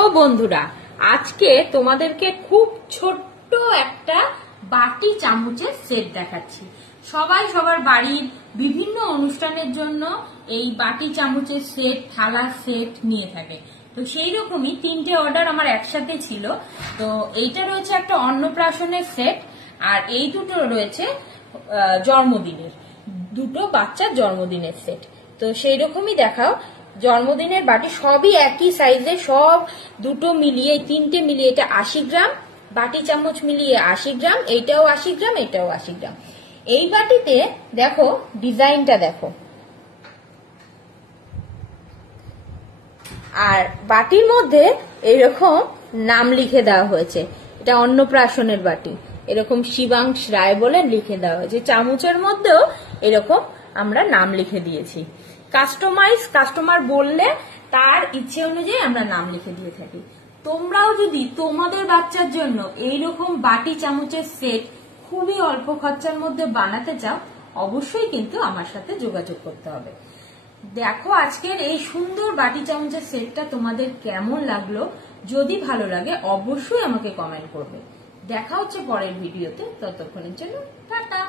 Hello বন্ধুরা, আজকে তোমাদেরকে খুব ছোট্ট একটা বাটি চামচের সেট দেখাচ্ছি। সবাই সবার বাড়ির বিভিন্ন অনুষ্ঠানের জন্য এই বাটি চামচের সেট, থালার সেট নিয়ে থাকে। তো সেই রকমই তিনটে অর্ডার আমার একসাথে ছিল। তো এইটা রয়েছে একটা অন্নপ্রাশনের সেট, আর এই দুটো রয়েছে জন্মদিনের, দুটো বাচ্চার জন্মদিনের সেট। তো সেই রকমই দেখাও। জন্মদিনের বাটি সবই একই সাইজে, সব দুটো মিলিয়ে, তিনটে মিলিয়ে এটা 80 গ্রাম, বাটি চামচ মিলিয়ে 80 গ্রাম, এইটাও 80 গ্রাম, এটাও 80 গ্রাম। এই বাটিতে দেখো ডিজাইনটা দেখো, আর বাটির মধ্যে এরকম নাম লিখে দেওয়া হয়েছে। এটা অন্নপ্রাশনের বাটি, এরকম শিবাংশ রায় বলে লিখে দেওয়া হয়েছে। চামচের মধ্যেও এরকম আমরা নাম লিখে দিয়েছি। কাস্টমার বললে তার ইচ্ছে অনুযায়ী আমরা নাম লিখে দিয়ে থাকি। তোমরাও যদি তোমাদের বাচ্চার জন্য এইরকম বাটি চামচের সেট খুবই অল্প খরচার মধ্যে বানাতে চাও, অবশ্যই কিন্তু আমার সাথে যোগাযোগ করতে হবে। দেখো আজকের এই সুন্দর বাটি চামচের সেটটা তোমাদের কেমন লাগলো। যদি ভালো লাগে অবশ্যই আমাকে কমেন্ট করবে। দেখা হচ্ছে পরের ভিডিওতে, ততক্ষণের জন্য টাটা।